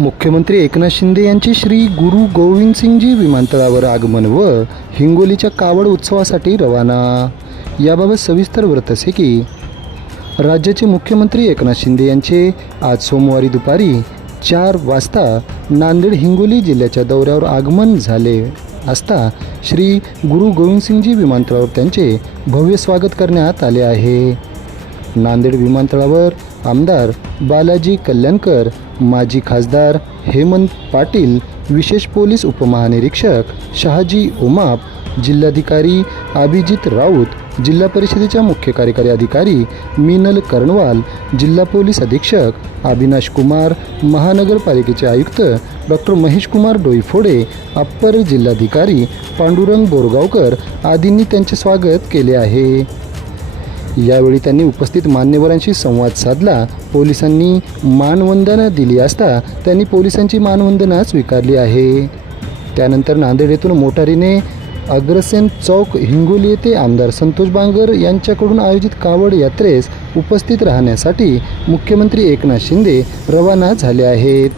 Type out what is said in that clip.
मुख्यमंत्री एकनाथ शिंदे यांचे श्री गुरु गोविंदसिंगजी विमानतळावर आगमन व हिंगोलीच्या कावड उत्सवासाठी रवाना। याबाबत सविस्तर वृत्त असे की राज्याचे मुख्यमंत्री एकनाथ शिंदे यांचे आज सोमवारी दुपारी 4 वाजता नांदेड हिंगोली जिल्ह्याच्या दौऱ्यावर आगमन झाले असता श्री गुरु गोविंदसिंगजी विमानतळावर त्यांचे भव्य स्वागत करण्यात आले आहे। नांदेड विमानतळावर आमदार बालाजी कल्याणकर, माजी खासदार हेमंत पाटील, विशेष पोलीस उपमहानिरीक्षक शहाजी उमाप, जिल्हाधिकारी अभिजित राऊत, जिल्हा परिषदेच्या मुख्य कार्यकारी अधिकारी मीनल कर्णवाल, जिल्हा पोलीस अधीक्षक अविनाश कुमार, महानगरपालिकेचे आयुक्त डॉक्टर महेश कुमार डोईफोडे, अप्पर जिल्हाधिकारी पांडुरंग बोरगावकर आदींनी त्यांचे स्वागत केले आहे। यावेळी त्यांनी उपस्थित मान्यवरांशी संवाद साधला। पोलिसांनी मानवंदना दिली असता त्यांनी पोलिसांची मानवंदना स्वीकारली आहे। त्यानंतर नांदेड येथून मोटारीने अग्रसेन चौक हिंगोली येथे आमदार संतोष बांगर यांच्याकडून आयोजित कावड यात्रेस उपस्थित राहण्यासाठी मुख्यमंत्री एकनाथ शिंदे रवाना झाले आहेत।